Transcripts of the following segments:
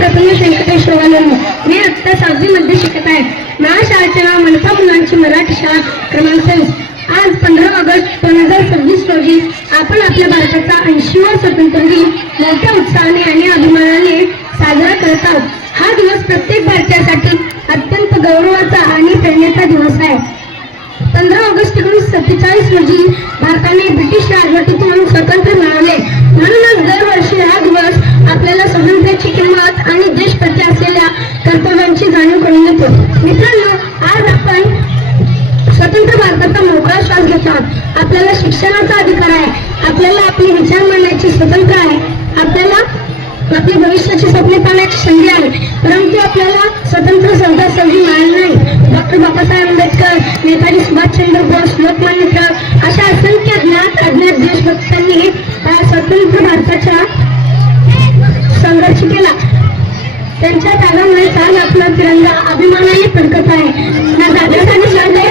प्रथमेश व्यंकटेश्वरांनो, मी आत्ता 6वी मध्ये शिकत आहे. माझ्या शाळेचे नाव मनपा मुलांची मराठी शाळा क्रमांक 23. आज 15 ऑगस्ट 2026 रोजी आपण आपल्या भारताचा 80वा स्वातंत्र्य दिन मोठ्या उत्साहाने आणि अभिमानाने साजरा करत आहोत. हा दिवस प्रत्येक भारतीयासाठी अत्यंत गौरवाचा आणि प्रेरणेचा दिवस आहे. 15 ऑगस्ट 1947 रोजी भारताने ब्रिटिश राजवटीतून स्वातंत्र्य मिळवले. म्हणूनच दरवर्षी हा दिवस आपल्याला स्वातंत्र्याची किंमत आणि देशप्रती असलेल्या कर्तव्यांची जाणीव करून देतो. मित्रांनो, आज आपण स्वतंत्र भारताचा मोकळा श्वास घेत आहोत. आपल्याला शिक्षणाचा अधिकार आहे, आपल्याला आपले विचार मांडण्याची स्वातंत्र्य आहे, आपल्याला आपली भविष्याची स्वप्ने पाहण्याची संधी आहे. परंतु आपल्याला स्वतंत्र सहजासहजी मिळाले नाही. डॉक्टर बाबासाहेब आंबेडकर, नेताजी सुभाषचंद्र बोस, लोकमान्य टिळक अशा असंख्य ज्ञात अज्ञात देशभक्तांनी स्वतंत्र भारताच्या संघर्ष केला. त्यांच्या त्यागामुळेच आज आपला तिरंगा अभिमानाने फडकत आहे. ना जातीसाठी लढले,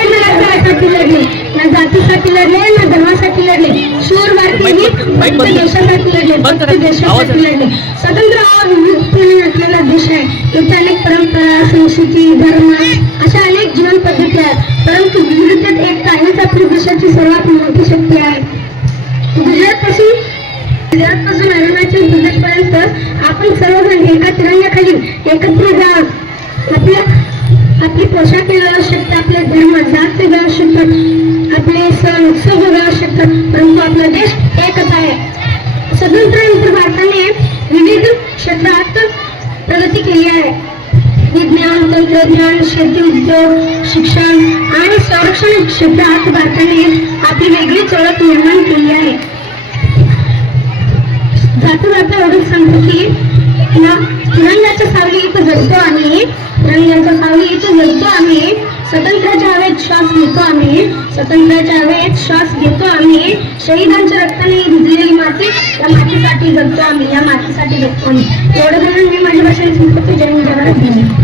ना जातीसाठी लढले, ना धर्मासाठी लढले. शूर भारतीय फक्त देशासाठी लढले, फक्त देशासाठी लढले. स्वतंत्र हा विविधतेने नटलेला देश आहे. इथे अनेक परंपरा, संस्कृती, धर्म अशा अनेक जीवन पद्धती आहेत. परंतु विविधतेत एकता हीच आपल्या देशाची सर्वात मोठी शक्ती आहे. गुजरातपासून अरुणाचल प्रदेशपर्यंत आपण सर्वजण एका तिरंग्याखाली एकत्र जा. आपली पोशाख वेगळं असू शकतात, आपले धर्म जात वेगळं असू शकतात, आपले सण उत्सव वेगळं असू शकतात, परंतु आपला देश एकच आहे. स्वातंत्र्यानंतर भारताने विविध क्षेत्रात प्रगती केली आहे. विज्ञान, तंत्रज्ञान, शेती, उद्योग, शिक्षण आणि संरक्षण क्षेत्रात भारताने आपली वेगळीच ओळख निर्माण केली आहे. जाता एवढंच सांगतो की तिरंग्याच्या सावली इथं जगतो आम्ही, तिरंग्याच्या सावली इथं जगतो आम्ही, स्वतंत्राच्या हवेत श्वास घेतो आम्ही, स्वतंत्राच्या हवेत श्वास घेतो आम्ही. शहीदांच्या रक्ताने भिजलेली माती, या मातीसाठी जगतो आम्ही, या मातीसाठी जगतो आम्ही. एवढं म्हणून मी माझ्या भाषेत सांगतो. जय हिंद, जय भारत.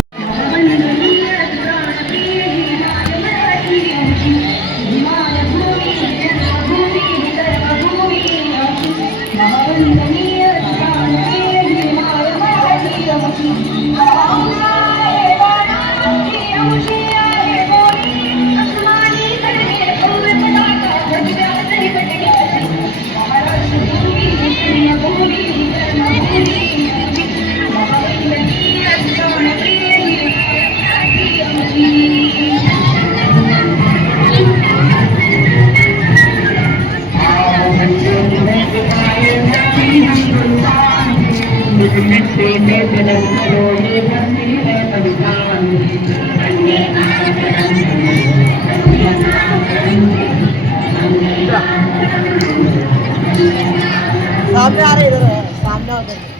सामने आ रहे, इधर सामने आ रहे।